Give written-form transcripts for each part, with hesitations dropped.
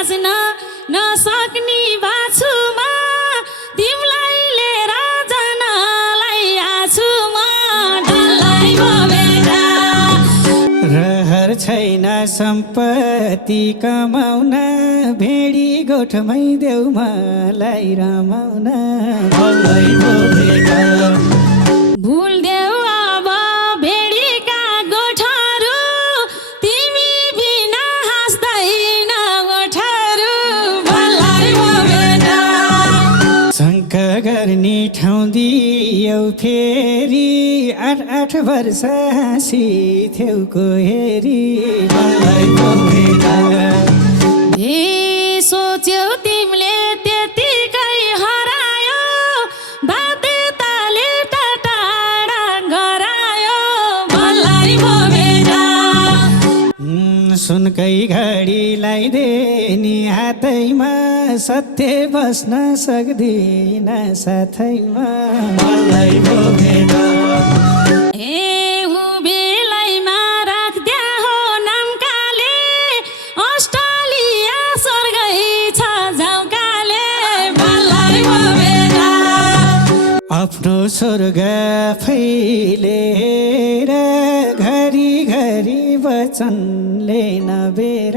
बाँच्न नसक्ने बाछुमा तिमीलाई लिएर जानलाई आछु म डल्लै भो बेटा। रहर छैन सम्पत्ति कमाउन भेडी गोठमै देऊ मलाई रमाउन डल्लै भो बेटा। भुल्देऊ अब भेडीका गोठहरू तिमी बिना हाँस्दैन गोठहरू डल्लै भो बेटा। शङ्क गर्ने ठाउँ दियौ फेरि 8 वर्ष हाँसिथ्यौको हेरी डल्लै भो बेटा। सोच्यौ तिमीले त्यतिकै हरायो बाध्यताले टाढा गरायो डल्लै भो बेटा। सुनकै घडी लगाइदिने हातैमा सत्य बस्न सक्दिन साथैमा डल्लै भो बेटा। बेलैमा राख्द्या हो नामकाले अस्ट्रेलिया स्वर्गै छ झौकाले डल्लै भो बेटा। आफ्नो स्वर्ग फैलेर घरी घरी वचनले नबेर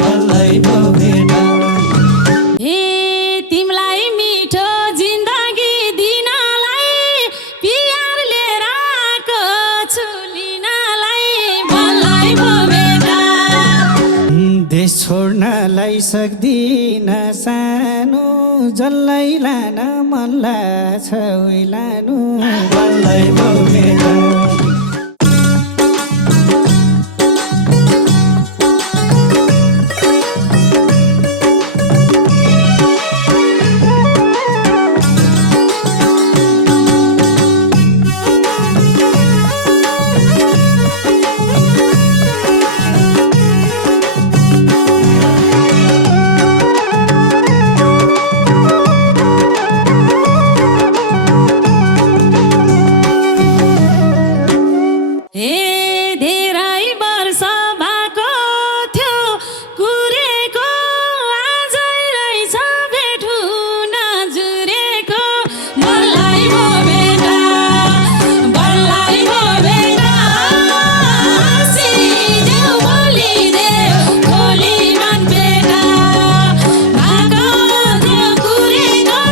डल्लै भो बेटा। तिमीलाई मिठो जिन्दगी दिनलाई पियार लिएर आएको छु लिनलाई डल्लै भो बेटा। देश छोड्नलाई सक्दिन सानो जसलाई लान मन लाग्छ उही लानु डल्लै भो बेटा। धेरै वर्ष भएको थियो कुरेको आजै रहेछ भेट हुन जुरेको डल्लै भो बेटा डल्लै भो बेटा। हाँसिदेऊ बोलिदेऊ खोली मन बेटा भएको थियो कुरेको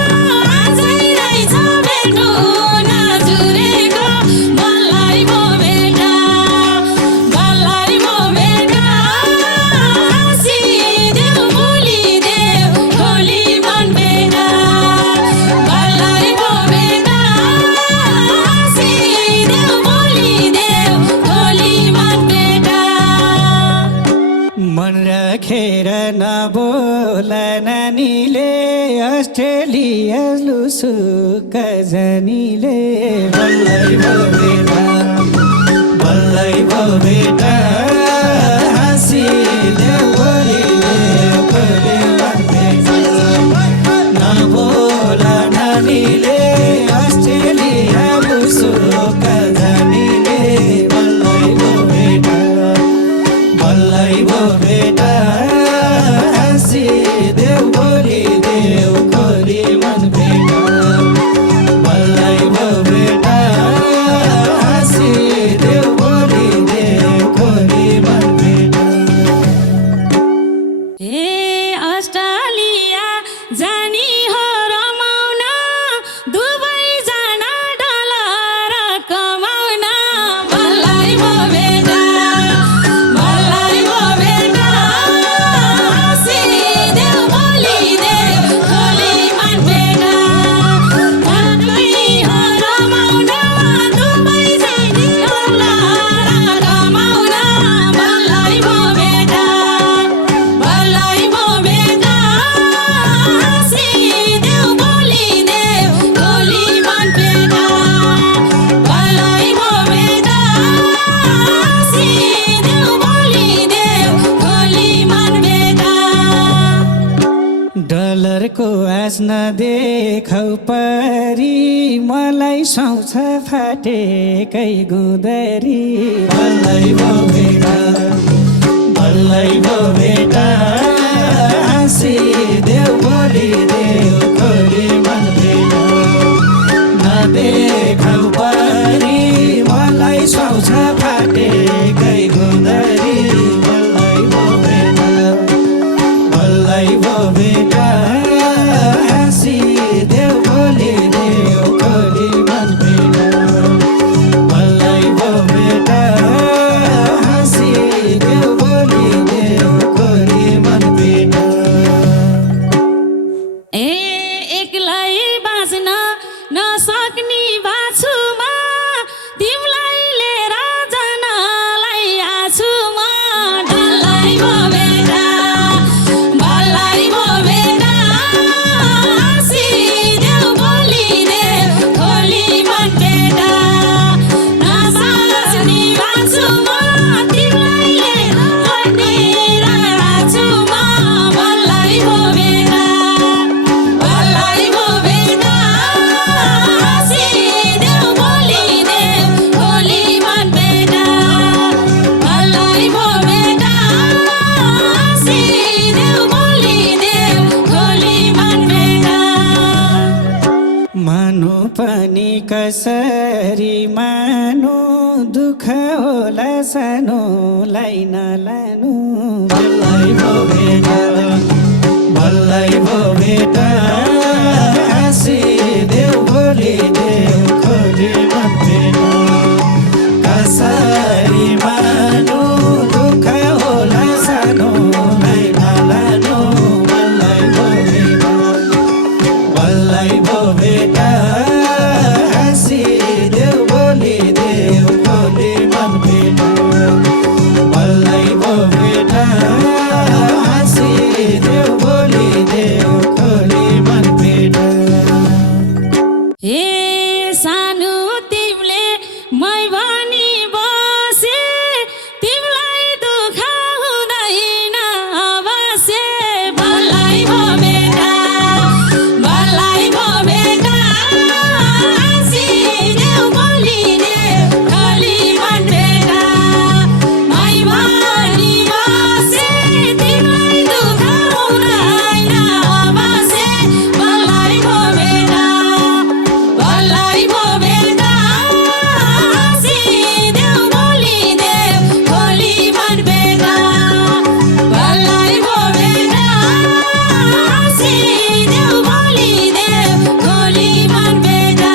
आजै रहेछ भेट हुन जुरेको डल्लै भो बेटा डल्लै भो बेटा। हाँसिदेऊ बोलिदेऊ खोली मन बेटा डल्लै भो बेटा। हाँसिदेऊ बोलिदेऊ खोली मन बेटा। मन राखेर नबोल नानीले अस्ट्रेलिया लुसुक जानीले डल्लै भो बेटा डल्लै भो बेटा। हाँसिदेऊ बोलिदेऊ खोली मन बेटा नबोल नानीले अस्ट्रेलिया लुसुक जानीले डल्लै भो बेटा डल्लै भो बेटा। हाँसिदेऊ बोलिदेऊ खोली मन बेटा डल्लै भो बेटा। हाँसिदेऊ बोलिदेऊ खोली मन बेटा। अस्ट्रेलिया जानी हो रमाउन दुवैजना डलर कमाउन डल्लै भो बेटा डल्लै भो बेटा। हाँसिदेऊ बोलिदेऊ खोली मन बेटा डल्लै हो रमाउन दुवैजना डलर कमाउन डल्लै भो बेटा डल्लै भो बेटा। हाँसिदेऊ बोलिदेऊ खोली मन बेटा डल्लै भो बेटा। हाँसिदेऊ बोलिदेऊ खोली मन बेटा। डलरको आश नदेखौ परी मलाई सुहाउँछ फाटेकै गुँदरी डल्लै भो बेटा डल्लै भो बेटा। कसरी मानु दुःख होला सानोलाई नलानु भलै भो भेटा भलै भो भेटा हाँसिदेऊ बोलिदेऊ खोली मन भेटा कसरी मानु दुःख होला सानोलाई नलानु भलै भो भेटा हाँसिदेऊ बोलिदेऊ खोली मन भेटा भलै भो भेटा हाँसिदेऊ बोलिदेऊ खोली मन भेटा ए सानो तिमीले मै भनी बसे तिमीलाई दुःख हुँदैन बसे भलै भो बेटा भलै भो बेटा हाँसिदेऊ बोलिदेऊ खोली मन बेटा मै भनी बसे तिमीलाई दुःख हुँदैन बसे भलै भो बेटा भलै भो बेटा हाँसिदेऊ बोलिदेऊ खोली मन बेटा भलै भो बेटा हाँसिदेऊ बोलिदेऊ खोली मन बेटा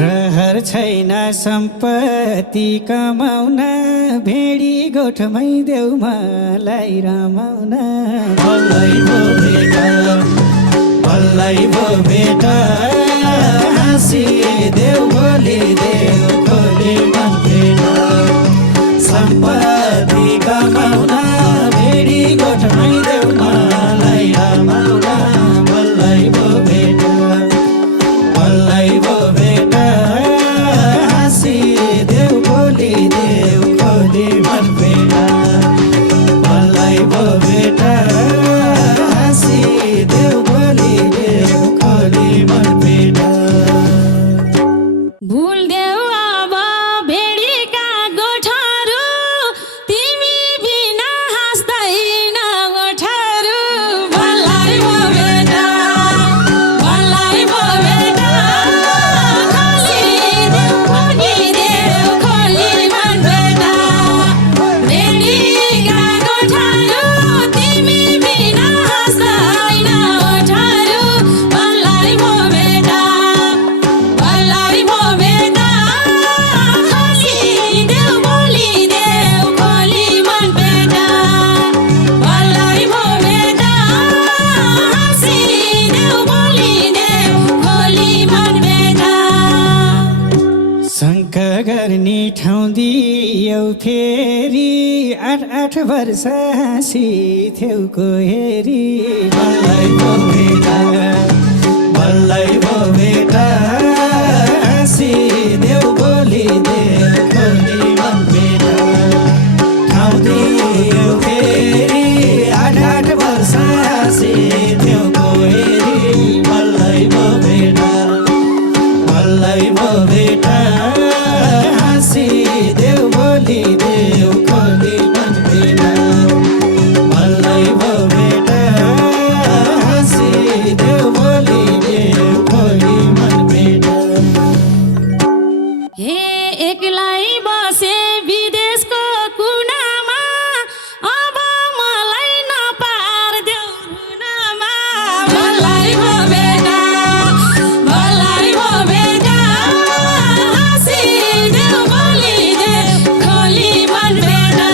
रहर छैन सम्पत्ति कमाउन भेडी गोठमै देऊ मलाई रमाउन भलै भो भेटा भलै भो भेटा हाँसिदेऊ बोलिदेऊ खोली मन भेटा सम्पत्ति कमाउन भेडी गोठमै देऊ मलाई रमाउन भलै भो भेटा भलै भो भेटा हाँसिदेऊ बोलिदेऊ खोली मन भेटा भलै भो भेटा हाँसिदेऊ बोलिदेऊ खोली मन भेटा भुल्देऊ अब भेडीका गोठहरू तिमी बिना हाँस्दैन गोठहरू भलै भो बेटा भलै भो बेटा हाँसिदेऊ बोलिदेऊ खोली मन बेटा भेडीका गोठहरू तिमी बिना हाँस्दैन गोठहरू भलै भो बेटा भलै भो बेटा हाँसिदेऊ बोलिदेऊ खोली मन बेटा भलै भो बेटा हाँसिदेऊ बोलिदेऊ खोली मन बेटा शङ्क गर्ने ठाउँ दियौ फेरि 8 वर्ष हाँसिथ्यौको हेरी भलै भो भेटा भलै भो भेटा हाँसिदेऊ बोलिदेऊ खोली मन भेटा ठाउँ दियौ फेरि 8 वर्ष हाँसिथ्यौको हेरी भलै भो भेटा भलै भो भेटा हाँसिदेऊ बोलिदेऊ खोली मन भेटा भलै भो भेटा हाँसिदेऊ बोलिदेऊ खोली मन भेटा हे एक्लै बसे विदेशको कुनामा अब मलाई नपार्देऊ रुनामा भलै भो बेटा भलै भो बेटा हाँसिदेऊ बोलिदेऊ खोली मन बेटा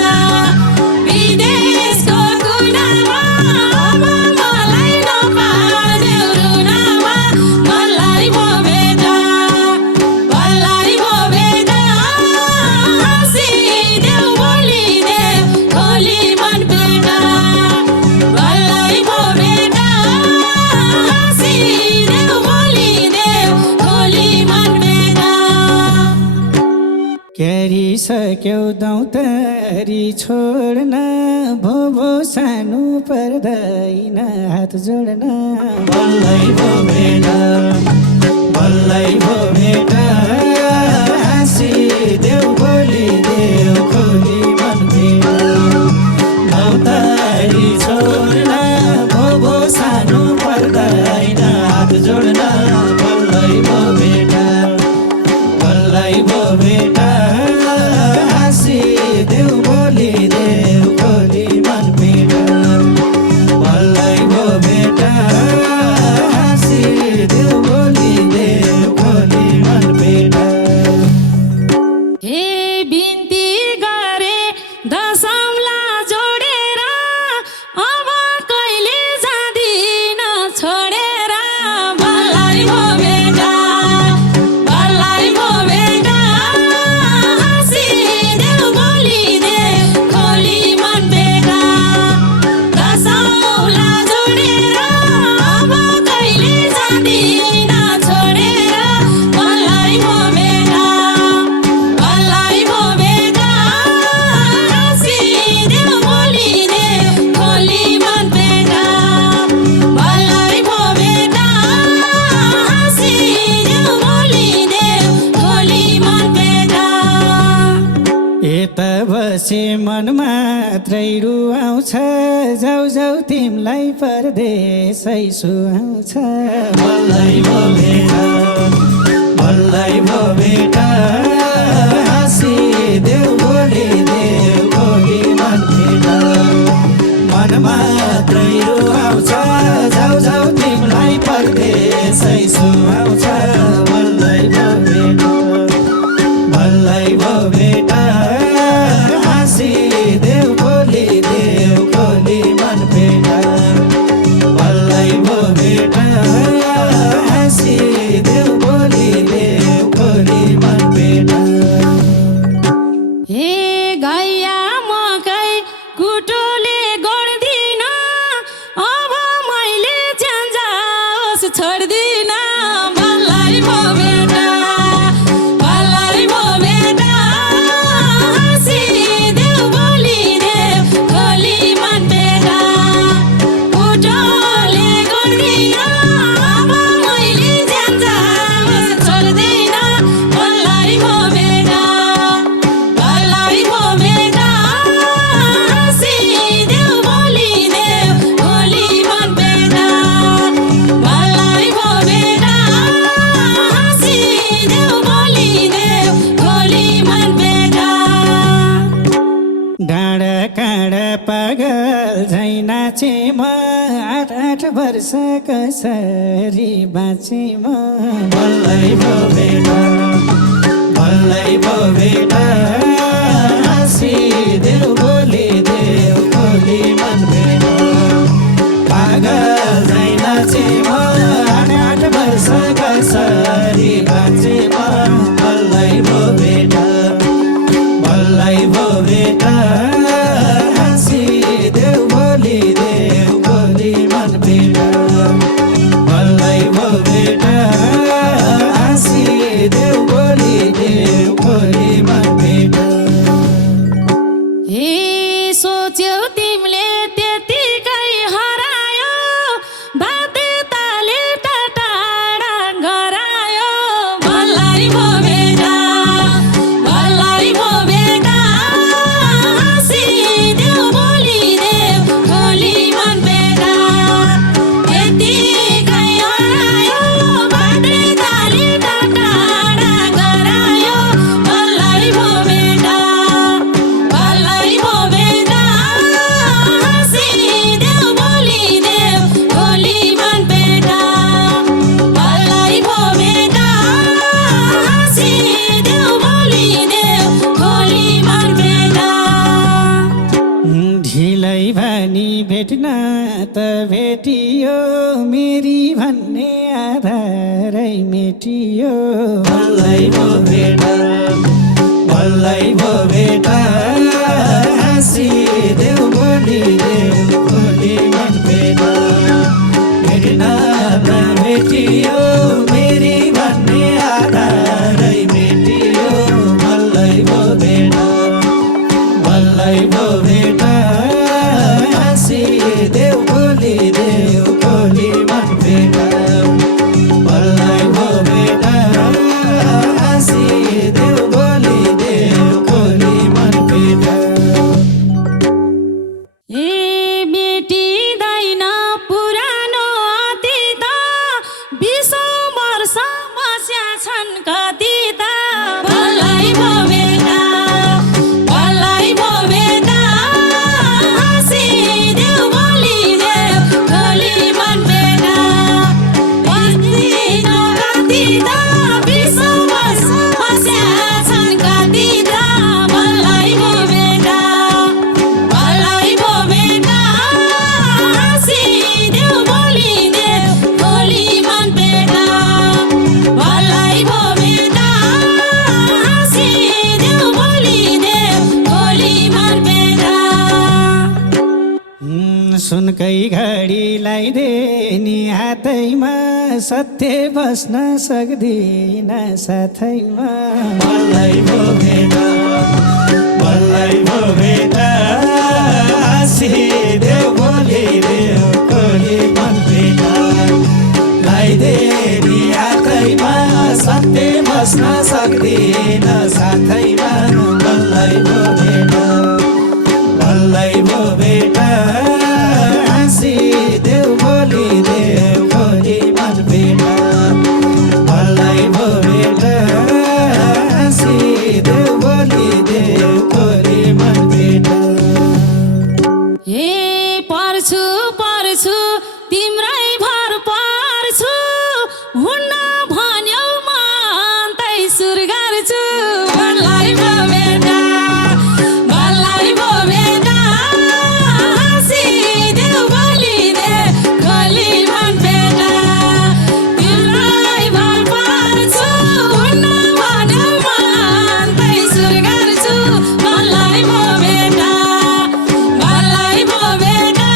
विदेशको कुनामा अब मलाई नपार्देऊ रुनामा भलै भो बेटा भलै भो बेटा हाँसिदेऊ बोलिदेऊ खोली मन बेटा भलै भो बेटा हाँसिदेऊ बोलिदेऊ खोली मन बेटा क्यारी सक्यौ दौतरी छोड्न भो सानो पर्दैन हात जोड्न भलै भो भेटा भलै भो भेटा हाँसिदेऊ बोलिदेऊ खोली मन भेटा दौतारी छोड्न भो सानो पर्दैन हात जोड्न भलै भो भेटा मात्रै रुवाउँछ जाऊ जाऊ तिमलाई परदेशै सुहाउँछ बल्लै भो भेटा बल्लै भो भेटा हाँसिदेऊ बोलिदेऊ भोलि मन भेटा मन मात्रै रुवाउँछ जाऊ जाऊ तिमलाई परदेशै सुहाउँछ बल्लै भो भेटा बल्लै भो भेटा हाँसिदेऊ बोलिदेऊ भोलि मन भेटा बल्लै भो भेटा हाँसिदेऊ बोलिदेऊ भोलि मन भेटा हे गैया मकै कुटोले गर्दिन अब मैले जान्छ छोड्दिन बल्लै भो भेटा बल्लै भो भेटा हाँसिदेऊ बोलिदेऊ भोलि मन भेटा कुटोले गर्दिन अब मैले जान्छ छोड्दिन बल्लै भो भेटा बल्लै भो भेटा हाँसिदेऊ बोलिदेऊ भोलि मन भेटा बल्लै भो भेटा हाँसिदेऊ बोलिदेऊ भोलि मन भेटा डाँडा काँडा पागल झै नाचे म 8 वर्ष कसरी बाँचे म बल्लै भो भेटा बल्लै भो भेटा हाँसिदेऊ बोलिदेऊ भोलि मन भेटा पागल झै नाचे म 8 वर्ष कसरी बाँचे म बल्लै भो भेटा बल्लै भो भेटा हाँसिदेऊ बोलिदेऊ भोलि मन भेटा बल्लै भो भेटा हाँसिदेऊ बोलिदेऊ भोलि मन भेटा हे सोच्यौ तिमीले त्यतिकै हरायो बाध्यताले टाढा गरायो बल्लै भो भेटा बल्लै भो भेटा हाँसिदेऊ बोलिदेऊ भोलि मन भेटा त्यतिकै हरायो बाध्यताले टाढा गरायो बल्लै भो भेटा बल्लै भो भेटा हाँसिदेऊ बोलिदेऊ भोलि मन भेटा बल्लै भो भेटा हाँसिदेऊ बोलिदेऊ भोलि मन भेटा ढिलै भनी भेट्न त भेटियो मेरी भन्ने आधारै मेटियो बल्लै भो भेटा बल्लै भो भेटा हाँसिदेऊ बोलिदेऊ भोलि मन भेटा भेट्न त भेटियो मेरी भन्ने आधारै मेटियो बल्लै भो भेटा बल्लै भो भेटा हाँसिदेऊ बोलिदेऊ भोलि मन भेटा बल्लै भो भेटा हाँसिदेऊ बोलिदेऊ भोलि मन भेटा ए मेटिँदैन पुरानो अतीत 20 वर्ष बस्या छन् कति त बल्लै भो भेटा बल्लै भो भेटा हाँसिदेऊ बोलिदेऊ भोलि मन भेटा बस्दिन कति त 20 वर्ष बस्या छन् कति त बल्लै भो भेटा बल्लै भो भेटा हाँसिदेऊ बोलिदेऊ भोलि मन भेटा बल्लै भो भेटा हाँसिदेऊ बोलिदेऊ भोलि मन भेटा सुनकै घडी लगाइदे नि हातैमा सत्य बस्न सक्दिन साथैमा बल्लै भो भेटा बल्लै भो भेटा हाँसिदेऊ बोलिदेऊ भोलि मन भेटा लगाइदे नि हातैमा सत्य बस्न सक्दिन साथैमा बल्लै भो भेटा बल्लै भेट हाँसी देऊ भोलि देऊ खोली मन भेट भलै भो भेट हाँसी देऊ भोलि देऊ खोली मन भेट ए पर्छु पर्छु तिम्रै भर पर्छु हुन्न भन्यौ मन्तै सुर गर्छु भलै भो भेटा भलै भो भेटा हाँसिदेऊ भोलि देऊ खोली मन भेटा तिम्रै भर पर्छु हुन्न भन्यौ मन्तै सुर गर्छु भलै भो भेटा भलै भो भेटा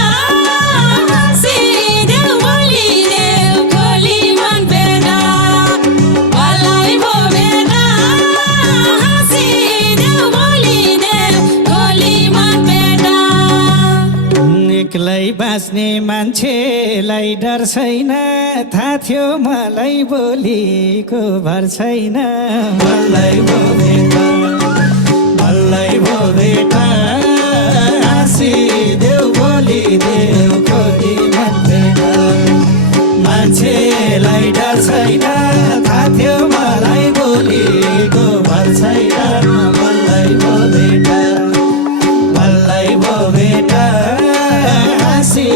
हाँसिदेऊ भोलि देऊ खोली मन भेटा भलै भो भेटा हाँसिदेऊ भोलि देऊ खोली मन भेटा एक्लै बाँच्ने मान्छेलाई डर छैन थाहा थियो मलाई भोलिको भर छैन भलै भो भेट भलै भो भेट हाँसी देऊ भोलि देऊ खोली मन भेट मान्छेलाई डर छैन थाहा थियो मलाई भोलिको भर छैन भलै भो भेट भलै भो भेट हाँसी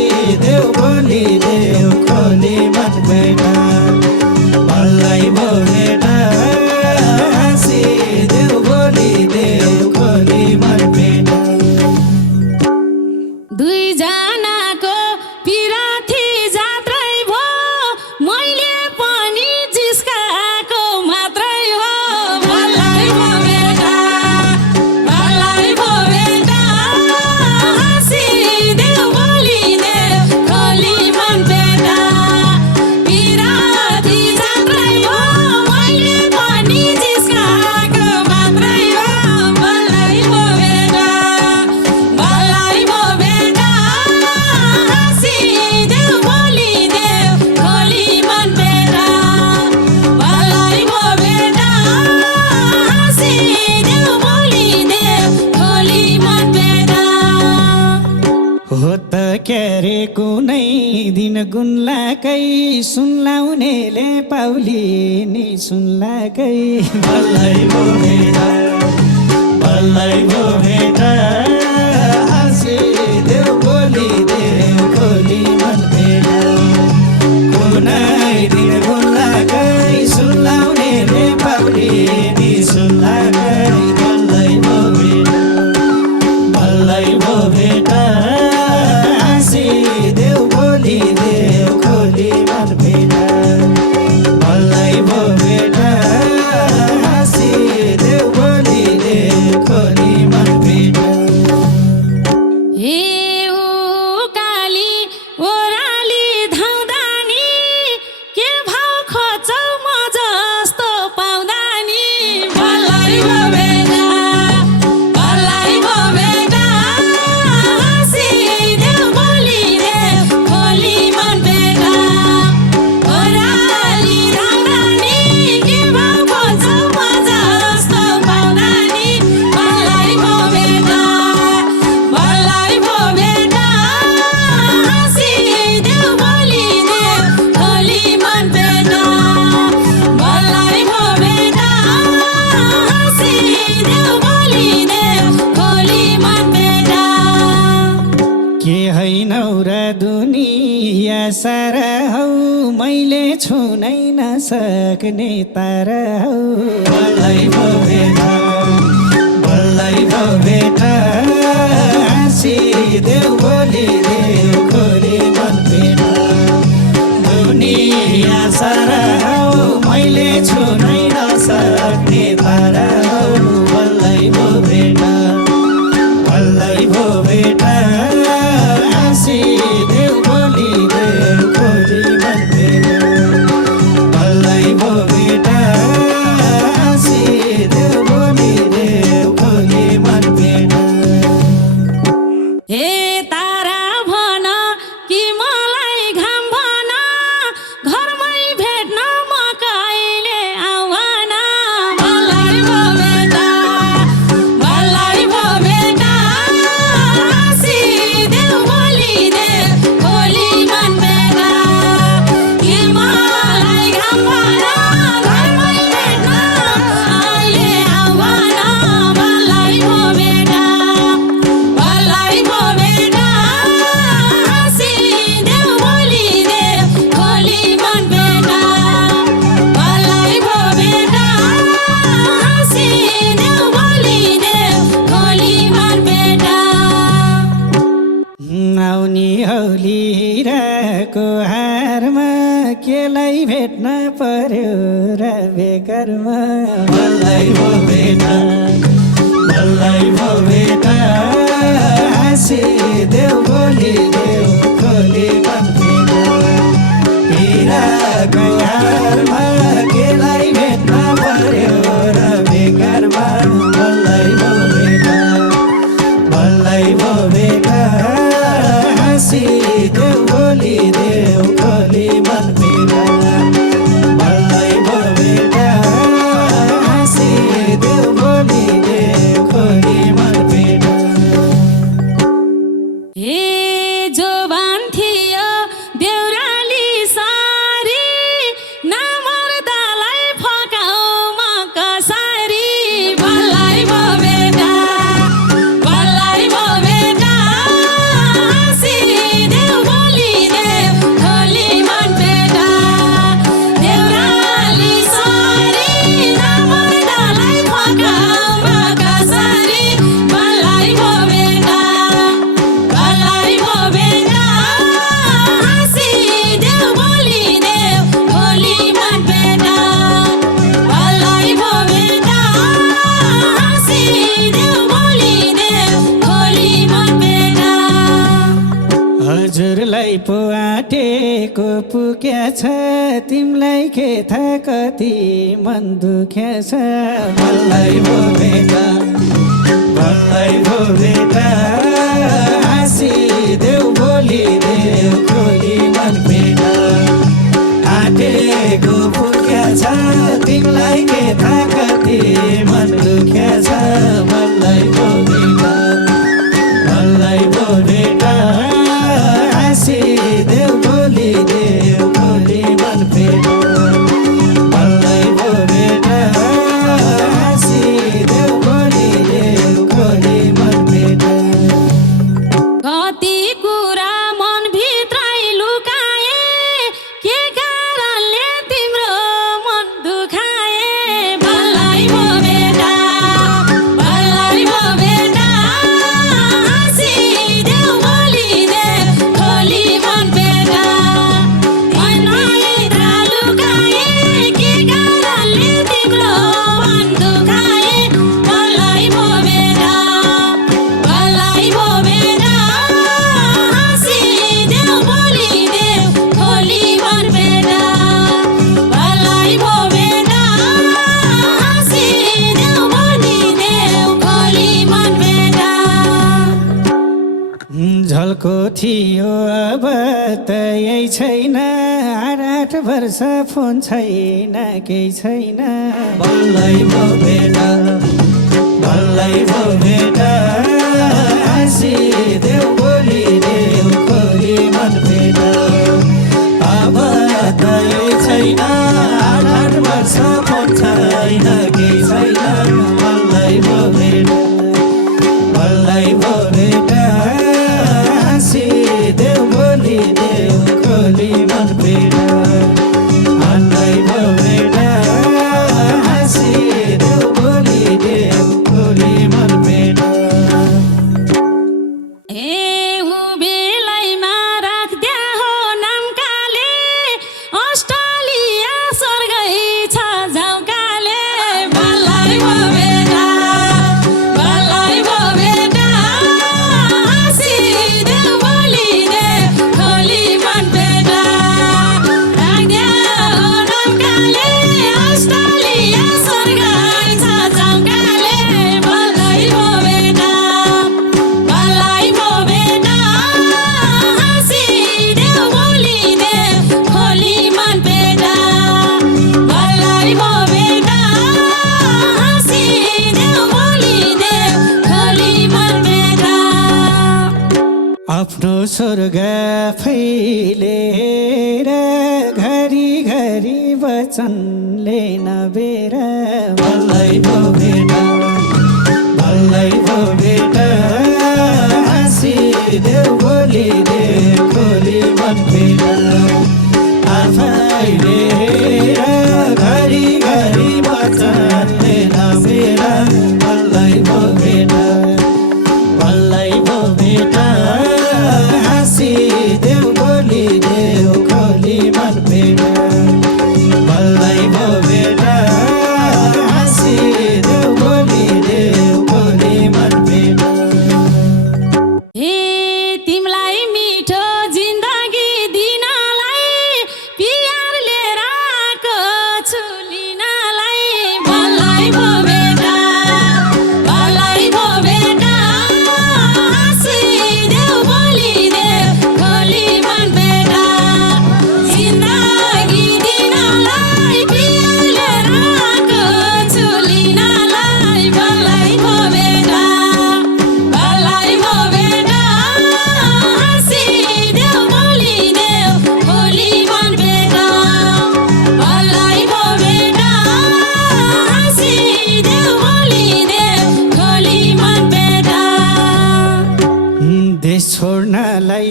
देऊ भोलि देऊ खोली मन भेट भलै भो भेट हाँसी देऊ भोलि देऊ खोली मन भेट दुईजनाको पिराथी जात्रै भो मैले पनि जिस्काएको मात्रै हो भलै भो भेटा भलै भो भेटा हाँसिदेऊ भोलि देऊ खोली मन भेटा पिराथी जात्रै भो मैले पनि जिस्काएको मात्रै हो भलै भो भेटा भलै भो भेटा हाँसिदेऊ भोलि देऊ खोली मन भेटा भलै भो भेटा हाँसिदेऊ भोलि देऊ खोली मन भेटा हो त के रे कुनै दिन गुन्लाकै सुनलाउनेले पाउली नि सुनलाकै भलै भो भेट भलै भो भेट हाँसी देऊ भोलि देऊ खोली मन भेट कुनै दिन गुन्लाकै सुनलाउनेले पाउली नि सुनलाकै भलै भो भेट भलै भो भेट हाँसी देऊ भोलि देऊ खोली मन भेट भलै भो भेट हाँसी देऊ भोलि देऊ खोली मन भेट ए उकाली ओराली धाउँदा नि के भाउ खोज्छौ म जस्तो पाउँदा नि भलै भो भेटा भलै भो भेटा हाँसिदेऊ भोलि देऊ खोली मन भेटा ओराली धाउँदा नि के भाउ खोज्छौ म जस्तो पाउँदा नि भलै भो भेटा भलै भो भेटा हाँसिदेऊ भोलि देऊ खोली मन भेटा भलै भो भेटा हाँसिदेऊ भोलि देऊ खोली मन भेटा के हैनौ र दुनिया सारा हौ मैले छुनै नसक्ने तारा हौ भलै भो भेट भलै भो भेट हाँसी देऊ भोलि देऊ खोली मन भेट दुनिया सारा हौ मैले छुनै नसक्ने तारा हौ भलै भो भेट भलै भो भेट हाँसी देऊ भोलि देऊ खोली मन भेट भलै भो भेट हाँसी देऊ भोलि देऊ खोली मन भेट हे तारा भन कि मलाई घाम भन घरमै भेट्न म कहिले आउनी हौली हिराको हारमा केलाई भेट्न पर्यो र बेकरमा बल्लै भो भेटा बल्लै भो भेटा हाँसी देऊ बोली देऊ खोली मन भेटा हिराको हारमा केलाई भेट्न पर्यो र बेकरमा बल्लै भो भेटा बल्लै भो भेटा हाँसी देऊ बोली देऊ खोली मन भेटा बल्लै भो भेटा हाँसी देऊ बोली देऊ खोली मन भेटा ए जोबान थियो देउराली सारी नमर्दालाई फकाउमा कसरी बल्लै भो बेटा बल्लै भो बेटा हाँसी देउ बोली देउ खोली मन बेटा देउराली सारी नमर्दालाई फकाउमा कसरी बल्लै भो बेटा बल्लै भो बेटा हाँसी देउ बोली देउ खोली मन बेटा बल्लै भो बेटा हाँसी देउ बोली देउ खोली मन बेटा हजुरलाई पो आँटेको पुग्या छ तिमीलाई के थाहा कति मन दुख्या छ बल्लै भो भेटा बल्लै भो भेटा हाँसी देऊ बोली देऊ खोली मन भेटा आँटेको पुग्या छ तिमीलाई के थाहा कति मन दुख्या छ बल्लै भो भेटा बल्लै भो भेटा हाँसी देऊ बोली देऊ खोली मन भेटा बल्लै भो भेटा हाँसी देऊ बोली देऊ खोली मन भेटा कति कुरा मनभित्रै लुकाए के कारणले तिम्रो मन दुखाए बल्लै भो बेटा बल्लै भो बेटा हाँसी देउ बोली देउ खोली मन बेटा मनभित्र लुकाए के कारणले तिम्रो मन दुखाए बल्लै भो बेटा बल्लै भो बेटा हाँसी देउ बोली देउ खोली मन बेटा बल्लै भो बेटा हाँसी देउ बोली देउ खोली मन बेटा झल्को थियो अब त यही छैन 8 वर्ष फोन छैन केही छैन बल्लै भो भेटा बल्लै भो भेटा हाँसी देऊ बोली देऊ खोली मन भेटा अब त यही छैन 8 वर्ष फोन छैन केही छैन बल्लै भो भेटा बल्लै भो भेटा हाँसी देऊ बोली देऊ खोली मन भेटा बल्लै भो भेटा हाँसी देऊ बोली देऊ खोली मन भेटा ए उभिलैमा राख्द्या हो नामकाले अस्ट्रेलिया स्वर्गै छ झाउकाले बल्लै भो बेटा बल्लै भो बेटा हाँसी देउ बोली देउ खोली मन बेटा राख्द्या हो नामकाले अस्ट्रेलिया स्वर्गै छ झाउकाले बल्लै भो बेटा बल्लै भो बेटा हाँसी देउ बोली देउ खोली मन बेटा बल्लै भो बेटा हाँसी देउ बोली देउ खोली मन बेटा आफ्नो स्वर्ग फैलेर घरि घरि वचनले नबेर बल्लै भो भेटा बल्लै भो भेटा हाँसी देऊ बोली देऊ खोली मन भेटा आफैले घरि घरि वचनले नबेरा बल्लै भो भेटा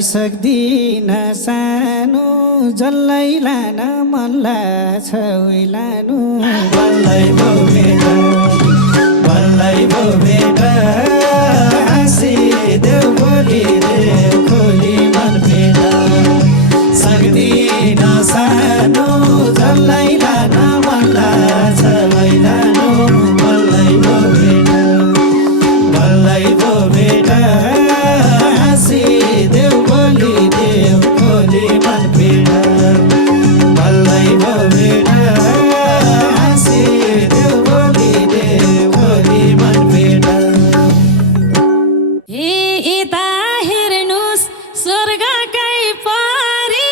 सक्दिन सानो जसलाई लान मन लाग्छ उही लानु बल्लै भो भेट बल्लै भो भेट हाँसिदेऊ बोलिदेऊ खोली मन भेट सक्दिन सानो जसलाई लान मन लाग्छ उही लानु बल्लै भो भेट बल्लै भो भेट हाँसिदेऊ बोलिदेऊ खोली मन भेट बल्लै भो भेट हाँसिदेऊ बोलिदेऊ खोली मन भेट ए यता हेर्नुस् स्वर्गकै परी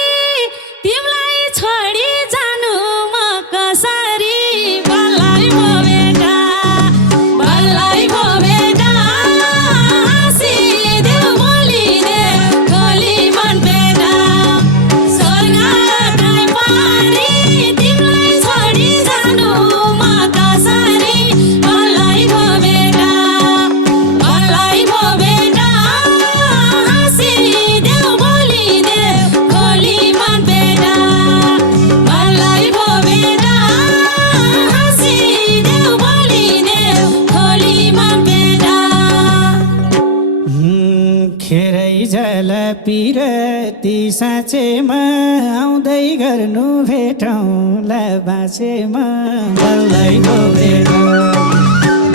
तिमीलाई छोडी जानु म कसरी बल्लै भो बेटा हाँसिदेऊ बोलिदेऊ खोली मन बेटा स्वर्गकै परी तिमीलाई छोडी जानु म कसरी बल्लै भो बेटा हाँसिदेऊ बोलिदेऊ खोली मन बेटा बल्लै भो बेटा हाँसिदेऊ बोलिदेऊ खोली मन बेटा खेरै जल पिरती साँचेमा आउँदै गर्नु भेटौँला बाँचेमा बल्लै भो भेट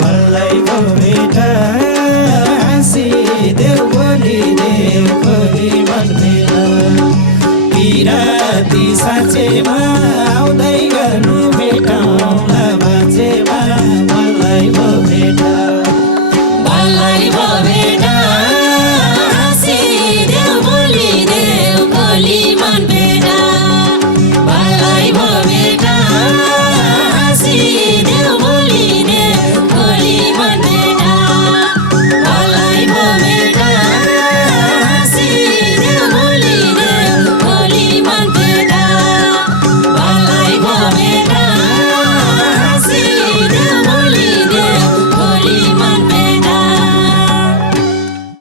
बल्लै भो भेट हाँसिदेऊ बोलिदेऊ खोली मन भेट पिराती साँचेमा